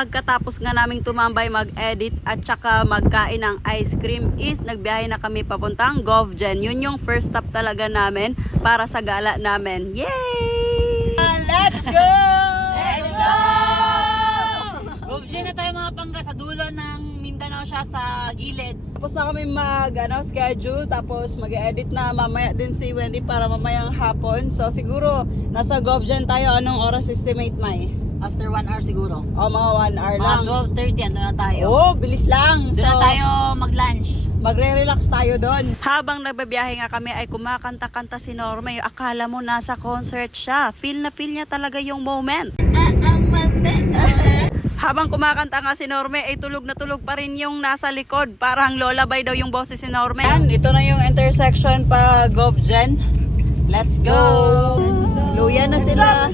pagkatapos nga naming tumambay mag-edit at saka magkain ng ice cream is nagbiyahe na kami papuntang GovGen. Yun yung first stop talaga namin para sa gala namin. Yay! Let's go! Let's go! GovGen na tayo mga pangga, sa dulo ng Mindanao siya, sa gilid. Tapos na kami schedule, tapos mag-edit na mamaya din si Wendy para mamayang hapon. So siguro nasa GovGen tayo. Anong oras estimate, May? After 1 hour siguro. O mga 1 hour lang. Mga 12:30 ando na tayo. Oh, bilis lang. Doon na tayo mag-lunch. Magre-relax tayo doon. Habang nagbabiyahe nga kami ay kumakanta-kanta si Norma. Yung akala mo nasa concert siya. Feel na feel niya talaga yung moment. Habang kumakanta nga si Norme, ay tulog na tulog pa rin yung nasa likod. Parang lullaby daw yung boses si Norme. Yan, ito na yung intersection pa GovGen. Let's go! Let's go! Luya na sila.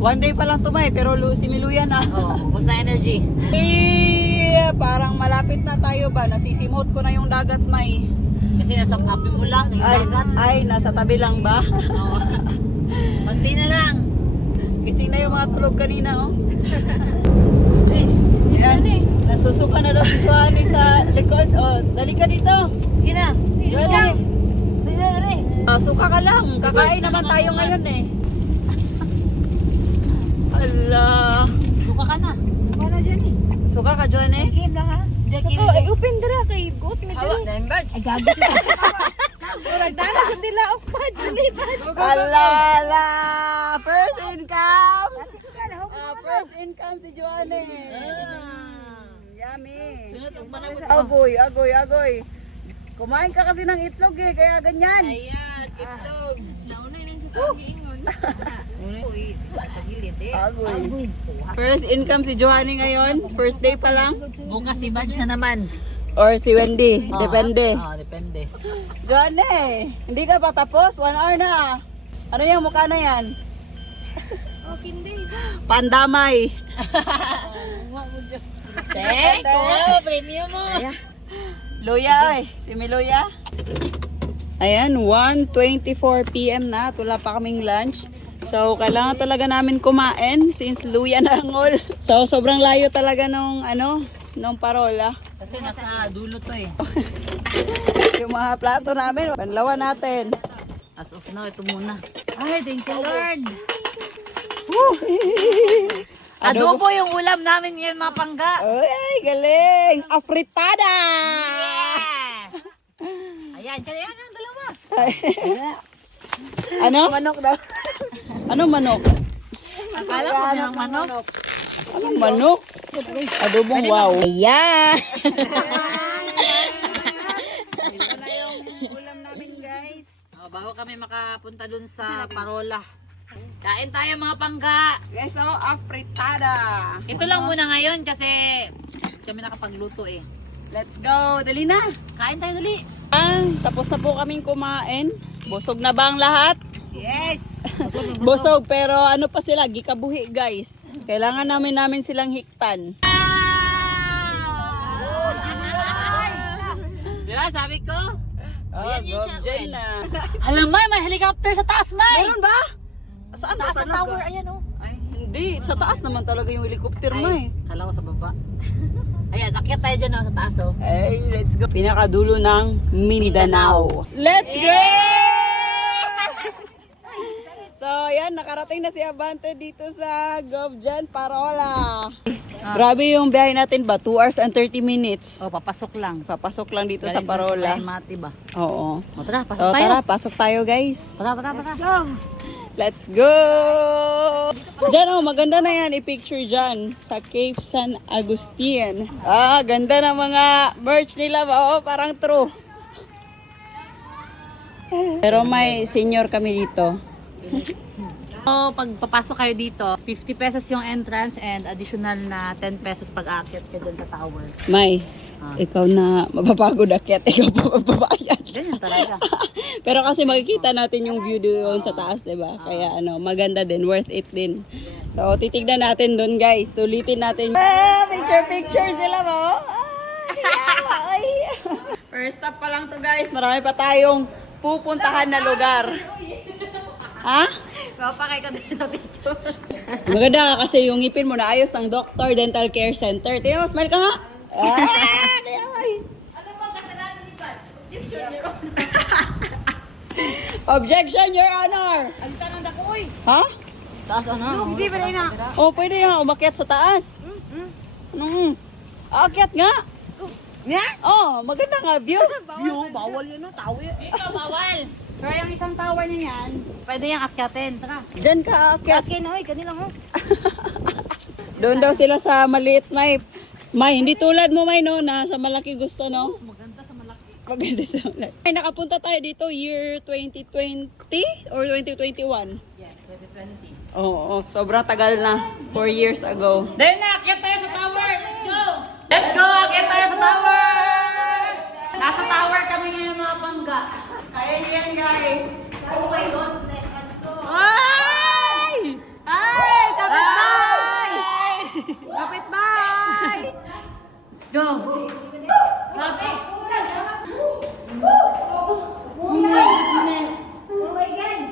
One day pa lang tumay, pero similuya na. Oh, bus na energy. Parang malapit na tayo ba? Nasisimot ko na yung dagat, May. Kasi nasa tabi mo lang, yung dagat. Ay, nasa tabi lang ba? Oo. Konti na lang. Gising na yung mga tulog kanina, oh. Yan, nasusuka na daw si Johnny sa likod. Oh, dali ka dito. Sige na. Dali. Suka ka lang. Kakain naman tayo ngayon eh. Ala. Suka ka na. Suka na dyan eh. Suka ka, Johnny? Game lang ha. Ay, open dira kay goat mi Hawa, diri. Lambert. Ay gago ka. Murag dana sa dila og pa dilitan. Ala. First income. First income si Johnny. Yummy. Sunod og manabot. Agoy. Kumain ka kasi ng itlog eh, kaya ganyan. Ayan, itlog. Naunay nang sasabi ingon. Uy, tagilid eh. Agoy. First income si Johnny ngayon. First day pa lang. Bukas si Badge na naman. Or si Wendy. Depende. Depende. Johnny, hindi ka pa tapos? 1 hour na. Ano yung mukha na yan? Pandamay. Teko, premium mo. Luya, oy. Si Miluya. Ayan, 1:24 PM na. Tula pa kaming lunch. So, kailangan talaga namin kumain since luya na ang all. So, sobrang layo talaga nung parola. Kasi nasa dulo to eh. Yung mga plato namin, panlawan natin. As of now, ito muna. Ay, thank you Lord. Adobo yung ulam namin ngayon mga pangga. Ay, galing! Afritada! Ayan, kaya yan ang dalawa. Ano? Manok daw. Ano manok? Akala ko yung manok. Anong manok? Adobong wow. Ayan! Ito na yung ulam namin, guys. Bago kami makapunta dun sa parola. Kain tayo mga pangga. Guys, so, afritada. Ito lang muna ngayon kasi kami nakapagluto eh. Let's go. Dali na. Kain tayo dali. Tapos na po kaming kumain. Busog na ba ang lahat? Yes. Busog, pero ano pa sila? Gikabuhi, guys. Kailangan namin silang hiktan. Diba sabi ko? Ayan yung GovGen na. Alam mo, may helicopter sa taas, May. Meron ba? Saan ba Taas sa talaga? tower, ayan oh. Ay, hindi. Sa taas naman talaga yung helicopter mo eh. Kala ko sa baba. Ayan, akyat tayo dyan oh, sa taas oh. Ay, let's go. Pinakadulo ng Mindanao. Let's go! So, yan. Nakarating na si Abante dito sa GovGen Parola. Grabe yung biyahe natin ba? 2 hours and 30 minutes. Oh, papasok lang. Papasok lang dito sa Galing pa Parola. Sa Mati ba? Oo. O tara, pasok So, tayo. tara. Pasok tayo, guys. Tara. Let's go! Diyan oh, maganda na yan i-picture dyan sa Cape San Agustin. Ganda ng mga merch nila ba? Oh, parang true. Pero may senior kami dito. So, pag papasok kayo dito, 50 pesos yung entrance and additional na 10 pesos pag aakyat ka dun sa tower. May, ikaw na mapapagod akyat, ikaw pa magbabayad. Ganyan talaga. Pero kasi makikita natin yung view doon sa taas, diba? Kaya maganda din, worth it din. So, titignan natin doon, guys. Sulitin natin. Picture sila mo. Ay. First stop pa lang to, guys. Marami pa tayong pupuntahan na lugar. Ha? Papakay ka din sa picture. Maganda kasi yung ngipin mo naayos ng Doctor Dental Care Center. Tingnan mo, smile ka nga. Ay. Ano ba kasalanan ni Pat? Objection, Your Honor. Objection, Your Honor. Ang tanong na ko, uy. Ha? Taas ano? Hindi ba na? Oh, pwede nga umakyat sa taas. Aakyat nga. Nga? Oh, maganda nga view. View, bawal yun no, tao yun. Dito, bawal. Pero yung isang tower na yan, pwede yung akyatin. Tara. Diyan ka aakyat. Gas kayo na, kanila ho. Doon daw sila sa maliit, May. May, hindi tulad mo, May, no? Na sa malaki gusto, no? Maganda sa malaki. Maganda sa malaki. Ay, nakapunta tayo dito year 2020 or 2021? Yes, 2020. Oo, sobrang tagal na. 4 years ago. Then, akyat tayo sa tower. Let's go! Let's go! Akyat tayo sa tower! Nasa tower kami ngayon mga pangga. Kaya niyo yan, guys. Oh my goodness, Anso. Ay! Ay, Ay! kapitbahay! Let's go! Grabe! Oh my goodness. Oh my God.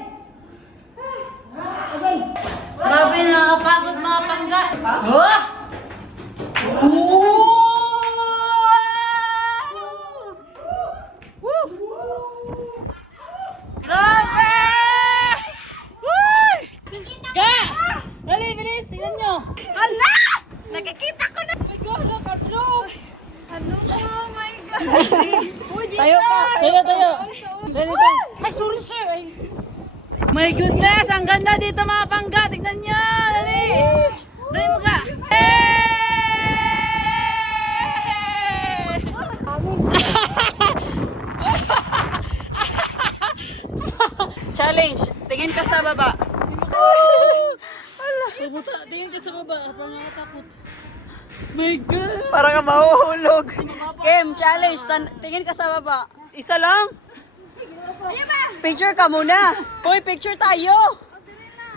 Grabe, nakakapagod mga pangga. Oh! Grabe! Uy! Ga! Dali, bilis! Tingnan nyo! Hala! Nakikita ko na! Oh my God, nakatlog! Ano? Oh my God! Tayo ka! Tayo, tayo! Dali, dali. Ay, sorry sir. Ay. My goodness! Ang ganda dito mga pangga! Tignan nyo! Dali! Dali mo ka! Challenge! Tingin ka sa baba. Tingin ka sa baba. Parang nakatakot. My God! Para ka mahuhulog. Kim, challenge. Tingin ka sa baba. Isa lang. Picture ka muna. Hoy, picture tayo.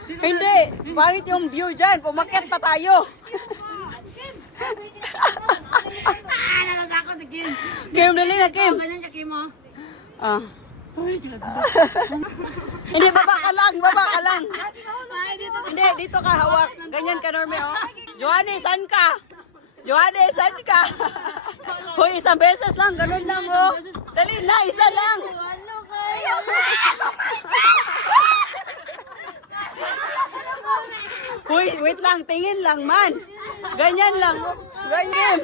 Hindi. Bakit yung view dyan? Pumakyat pa tayo. Natatakot si Kim. Kim, dali na, Kim. Ganyan ka, Kim, oh. Ah. Hindi, baba ka lang. Baba ka lang. Hindi, dito ka hawak. Ganyan ka, Norme, oh. Joanne, saan ka? Joanne, saan ka? Hoy, isang beses lang. Ganun lang, oh. Dali na, isa lang. Ano kayo? Hoy, wait lang. Tingin lang, man. Ganyan lang. Ganyan.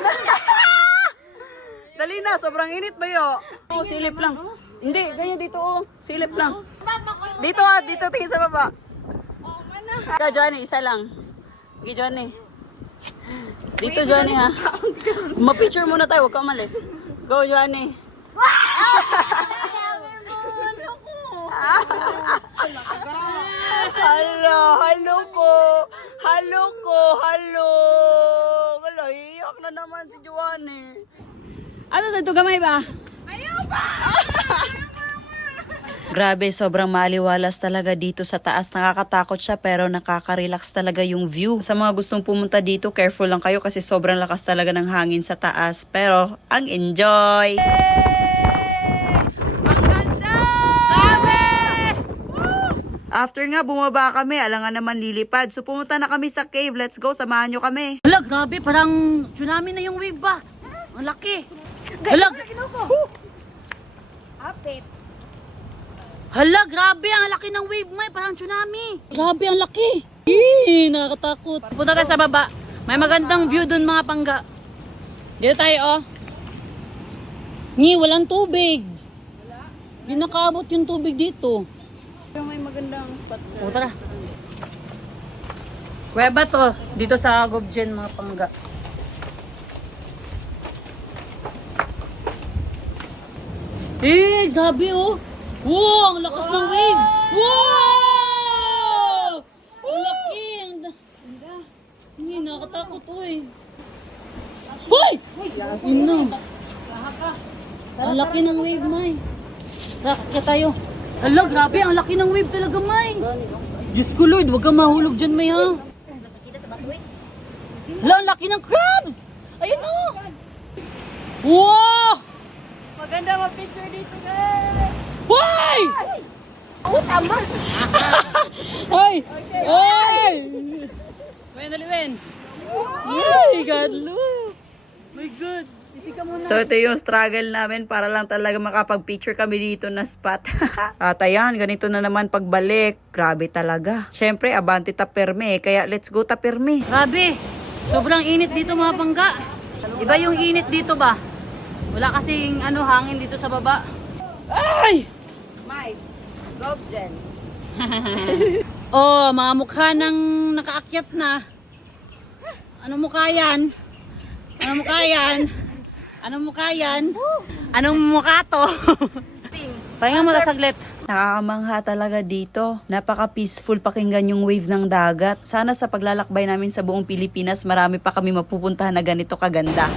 Dali na, sobrang init ba yun? Oh, silip lang. Hindi, ganyan dito, oh. Silip lang. Dito, ah. Dito, tingin sa baba. Ka, Joanne, isa lang. Okay, Joanne. Dito, Joanne, ha. Ma-picture muna tayo, huwag ka umalis. Go, Joanne. Halo, halo ko. Halo ko, halo. Wala, iyak na naman si Joanne. Ano sa ito, gamay ba? Ayaw ba? Grabe, sobrang maliwalas talaga dito sa taas. Nakakatakot siya pero nakaka-relax talaga yung view. Sa mga gustong pumunta dito, careful lang kayo kasi sobrang lakas talaga ng hangin sa taas. Pero, ang enjoy! Ang ganda! Grabe! After nga, bumaba kami. Alangan naman lilipad. So, pumunta na kami sa cave. Let's go, samahan nyo kami. Hala, grabe. Parang tsunami na yung wave ba? Ang laki. Hala, Apit. hala, grabe. Ang laki ng wave, may. Parang tsunami. Grabe, ang laki. Eee, nakakatakot. Punta tayo sa baba. May magandang view dun mga pangga. Dito tayo, oh. Ngi, walang tubig. Hindi nakaabot yung tubig dito. Pero may magandang spot. O, tara. Kuweba to. Dito sa Gobjen, mga pangga. Eh, grabe oh. Wow, ang lakas ng wave. Wow! Ang laki. Hindi, nakakatakot to eh. Hoy! Ino. Ang laki ng wave, May. Kaya tayo. Hala, grabe. Ang laki ng wave talaga, May. Diyos ko, Lord. Huwag kang mahulog dyan, May, ha? Hala, ang laki ng crabs. Ayun, oh. Wow! Maganda ma-picture dito, guys. Hoy! Oh, tama. Hoy! natin. My God, look. My God. Isika mo na. So ito yung struggle namin para lang talaga makapag-picture kami dito na spot. At ayan, ganito na naman pagbalik. Grabe talaga. Syempre, abante taperme. Kaya let's go taperme. Grabe. Sobrang init dito mga pangga. Iba yung init dito ba? Wala kasing hangin dito sa baba. Ay! Mike, Gobjen. Oh, mga mukha ng nakaakyat na. Ano mukha yan? Ano mukha yan? Anong mukha yan? Anong mukha to? Pahinga mo na saglit. Nakakamangha talaga dito. Napaka-peaceful pakinggan yung wave ng dagat. Sana sa paglalakbay namin sa buong Pilipinas, marami pa kami mapupuntahan na ganito kaganda.